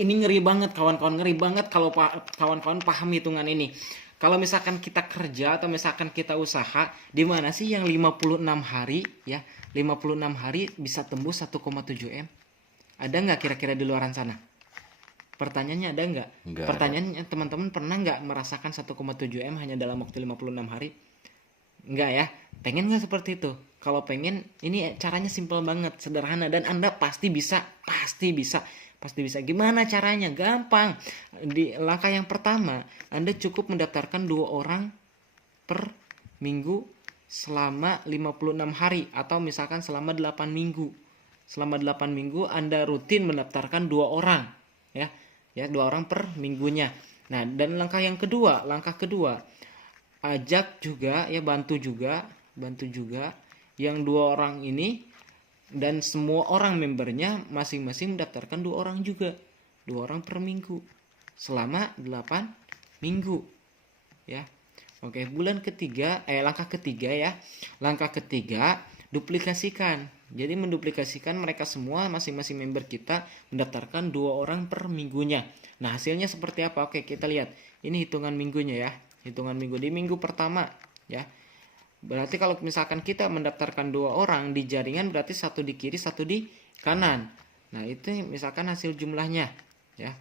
Ini ngeri banget kawan-kawan, ngeri banget kalau kawan-kawan paham hitungan ini. Kalau misalkan kita kerja atau misalkan kita usaha, di mana sih yang 56 hari ya, 56 hari bisa tembus 1,7 M? Ada nggak kira-kira di luaran sana? Pertanyaannya ada nggak? Nggak ada. Pertanyaannya teman-teman pernah nggak merasakan 1,7 M hanya dalam waktu 56 hari? Enggak ya? Pengen nggak seperti itu? Kalau pengen, ini caranya simple banget, sederhana, dan Anda pasti bisa, pasti bisa, pasti bisa. Gimana caranya? Gampang. Di langkah yang pertama, Anda cukup mendaftarkan 2 orang per minggu selama 56 hari atau misalkan selama 8 minggu. Selama 8 minggu Anda rutin mendaftarkan 2 orang, ya. Ya, 2 orang per minggunya. Nah, dan langkah kedua, ajak juga ya, bantu juga yang 2 orang ini, dan semua orang membernya masing-masing mendaftarkan 2 orang juga, 2 orang per minggu selama 8 minggu ya. Oke, langkah ketiga ya. Langkah ketiga, duplikasikan. Jadi menduplikasikan mereka semua, masing-masing member kita mendaftarkan 2 orang per minggunya. Nah, hasilnya seperti apa? Oke, kita lihat. Ini hitungan minggunya ya. Hitungan minggu di minggu pertama ya. Berarti kalau misalkan kita mendaftarkan 2 orang di jaringan, berarti satu di kiri, satu di kanan. Nah, itu misalkan hasil jumlahnya ya.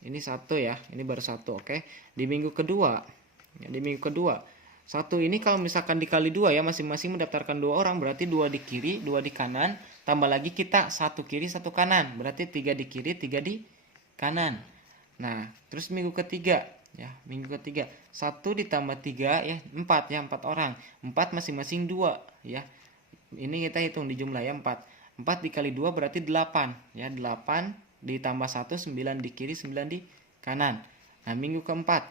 Ini satu ya, ini baru satu. Oke. Di minggu kedua, ya, di minggu kedua, satu ini kalau misalkan dikali 2 ya, masing-masing mendaftarkan 2 orang, berarti 2 di kiri, 2 di kanan, tambah lagi kita satu kiri, satu kanan, berarti 3 di kiri, 3 di kanan. Nah, terus minggu ketiga ya, minggu ketiga 1 ditambah 3 ya, 4 ya, 4 orang, 4 masing-masing 2 ya. Ini kita hitung di jumlah ya, 4 dikali 2 berarti 8 ya, 8 ditambah 1, 9 di kiri, 9 di kanan. Nah, minggu keempat,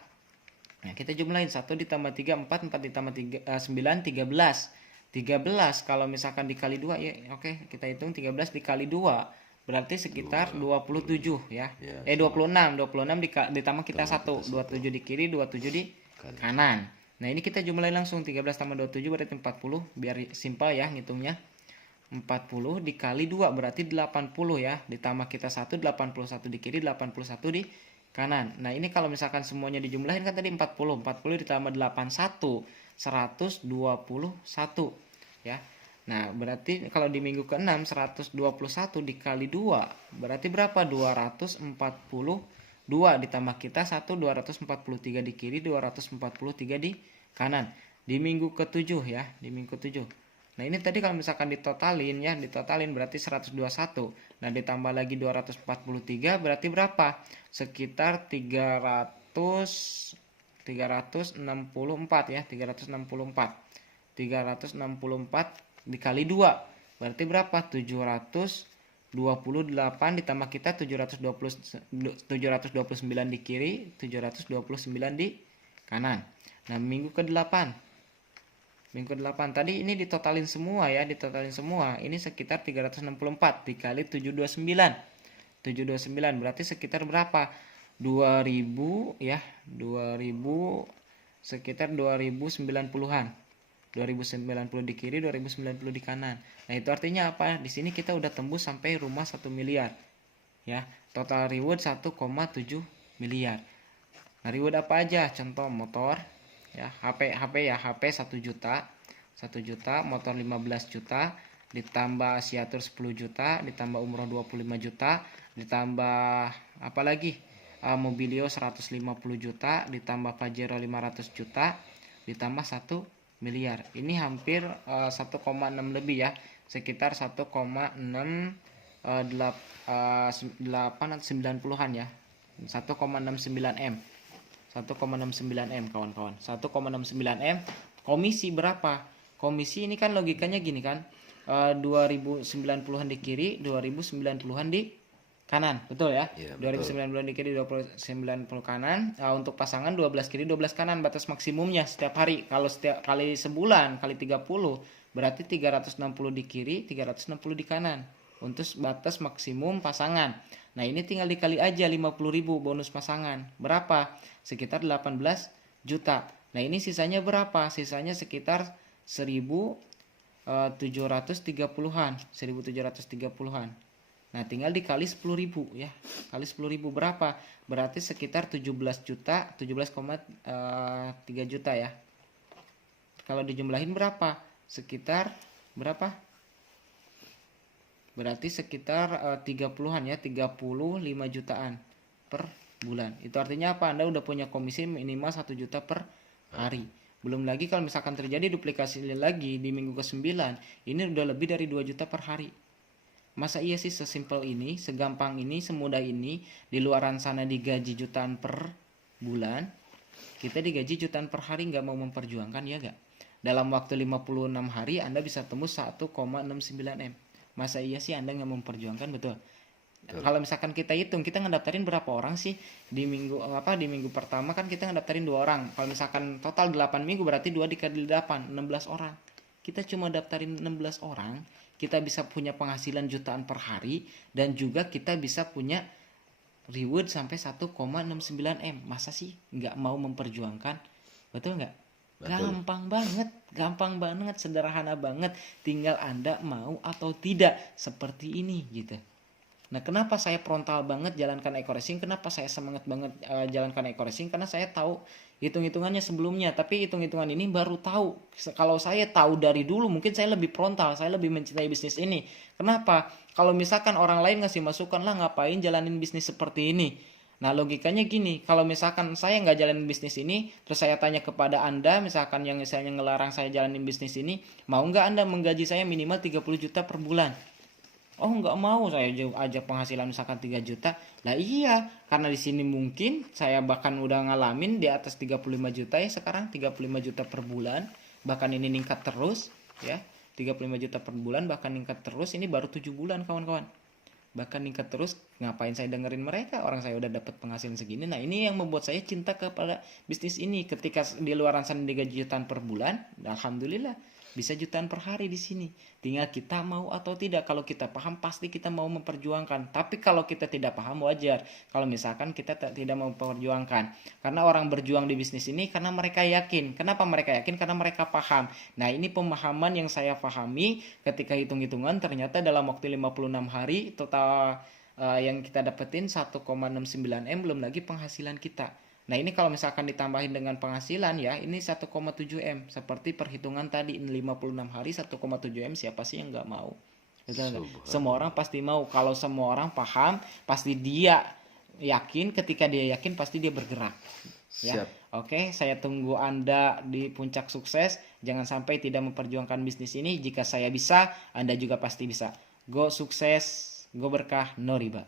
nah, kita jumlahin 1 ditambah 3, 4 ditambah 9, 13. 13 kalau misalkan dikali 2 ya, oke, kita hitung 13 dikali 2 berarti sekitar 27 ya. 26 ditambah kita 1, 27 di kiri, 27 di kanan. Nah, ini kita jumlahin langsung, 13 tambah 27 berarti 40, biar simpel ya ngitungnya. 40 dikali 2 berarti 80 ya, ditambah kita 1, 81 di kiri, 81 di kanan. Nah, ini kalau misalkan semuanya dijumlahin kan tadi 40 ditambah 81, 121 ya. Nah, berarti kalau di minggu ke-6 121 dikali 2 berarti berapa? 242 ditambah kita 1, 243 di kiri, 243 di kanan. Di minggu ke-7 ya, di minggu ke-7. Nah, ini tadi kalau misalkan ditotalin berarti 121. Nah, ditambah lagi 243 berarti berapa? Sekitar 364 ya, 364. 364 dikali 2 berarti berapa? 728 ditambah kita 729 di kiri, 729 di kanan. Nah, minggu ke-8 tadi ini ditotalin semua ya, ini sekitar 364 dikali 729 berarti sekitar berapa? 2000 ya, 2000, sekitar 2090-an. 2090 di kiri, 2090 di kanan. Nah, itu artinya apa? Di sini kita udah tembus sampai rumah 1 miliar ya. Total reward 1,7 miliar. Nah, reward apa aja? Contoh motor ya, HP ya, HP 1 juta, motor 15 juta, ditambah Asiatur 10 juta, ditambah umroh 25 juta, ditambah apa lagi? Mobilio 150 juta, ditambah Pajero 500 juta, ditambah 1 miliar. Ini hampir 1,6 lebih ya, sekitar 1,6 8 atau 90-an ya. 1,69 M. 1,69 M kawan-kawan. 1,69 M. Komisi berapa? Komisi ini kan logikanya gini kan. 2090-an di kiri, 2090-an di kanan, betul ya? Ya, 2090 di kiri, 2090 kanan. Untuk pasangan 12 kiri, 12 kanan, batas maksimumnya setiap hari. Kalau setiap kali sebulan kali 30 berarti 360 di kiri, 360 di kanan. Untuk batas maksimum pasangan. Nah, ini tinggal dikali aja 50.000 bonus pasangan. Berapa? Sekitar 18 juta. Nah, ini sisanya berapa? Sisanya sekitar 1730-an. 1730-an. Nah, tinggal dikali 10.000 ya. Kali 10.000 berapa? Berarti sekitar 17 juta, 17,3 juta ya. Kalau dijumlahin berapa? Sekitar berapa? Berarti sekitar 30-an ya, 35 jutaan per bulan. Itu artinya apa? Anda udah punya komisi minimal 1 juta per hari. Belum lagi kalau misalkan terjadi duplikasi lagi di minggu ke-9, ini udah lebih dari 2 juta per hari. Masa iya sih sesimpel ini, segampang ini, semudah ini, di luaran sana digaji jutaan per bulan, kita digaji jutaan per hari nggak mau memperjuangkan, ya nggak? Dalam waktu 56 hari Anda bisa tembus 1,69 M. Masa iya sih Anda nggak memperjuangkan, betul? Kalau misalkan kita hitung, kita ngedaftarin berapa orang sih di minggu pertama kan kita ngedaftarin 2 orang. Kalau misalkan total 8 minggu berarti 2 dikali 8, 16 orang. Kita cuma daftarin 16 orang, kita bisa punya penghasilan jutaan per hari dan juga kita bisa punya reward sampai 1,69 M. Masa sih nggak mau memperjuangkan? Betul nggak? Betul. Gampang banget, sederhana banget. Tinggal Anda mau atau tidak seperti ini gitu. Nah, kenapa saya frontal banget jalankan eco racing? Kenapa saya semangat banget jalankan eco racing? Karena saya tahu hitung-hitungannya sebelumnya, tapi hitung-hitungan ini baru tahu. Kalau saya tahu dari dulu, mungkin saya lebih frontal, saya lebih mencintai bisnis ini. Kenapa? Kalau misalkan orang lain ngasih masukan, lah ngapain jalanin bisnis seperti ini? Nah, logikanya gini, kalau misalkan saya nggak jalanin bisnis ini, terus saya tanya kepada Anda, misalkan yang misalnya ngelarang saya jalanin bisnis ini, mau nggak Anda menggaji saya minimal 30 juta per bulan? Oh, nggak mau, saya aja penghasilan misalkan 3 juta. Lah iya, karena di sini mungkin saya bahkan udah ngalamin di atas 35 juta ya sekarang, 35 juta per bulan. Bahkan ini meningkat terus ya. 35 juta per bulan bahkan meningkat terus, ini baru 7 bulan kawan-kawan. Bahkan meningkat terus, ngapain saya dengerin mereka? Orang saya udah dapat penghasilan segini. Nah, ini yang membuat saya cinta kepada bisnis ini. Ketika di luaran sana digaji jutaan per bulan, alhamdulillah bisa jutaan per hari di sini. Tinggal kita mau atau tidak. Kalau kita paham pasti kita mau memperjuangkan. Tapi kalau kita tidak paham wajar. Kalau misalkan kita tidak mau memperjuangkan. Karena orang berjuang di bisnis ini karena mereka yakin. Kenapa mereka yakin? Karena mereka paham. Nah, ini pemahaman yang saya pahami ketika hitung-hitungan ternyata dalam waktu 56 hari total yang kita dapetin 1,69 M belum lagi penghasilan kita. Nah, ini kalau misalkan ditambahin dengan penghasilan ya, ini 1,7 M. Seperti perhitungan tadi 56 hari 1,7 M, siapa sih yang nggak mau? Betul. Semua orang pasti mau. Kalau semua orang paham, pasti dia yakin. Ketika dia yakin, pasti dia bergerak. Ya. Siap. Oke, saya tunggu Anda di puncak sukses. Jangan sampai tidak memperjuangkan bisnis ini. Jika saya bisa, Anda juga pasti bisa. Go sukses, go berkah, no riba.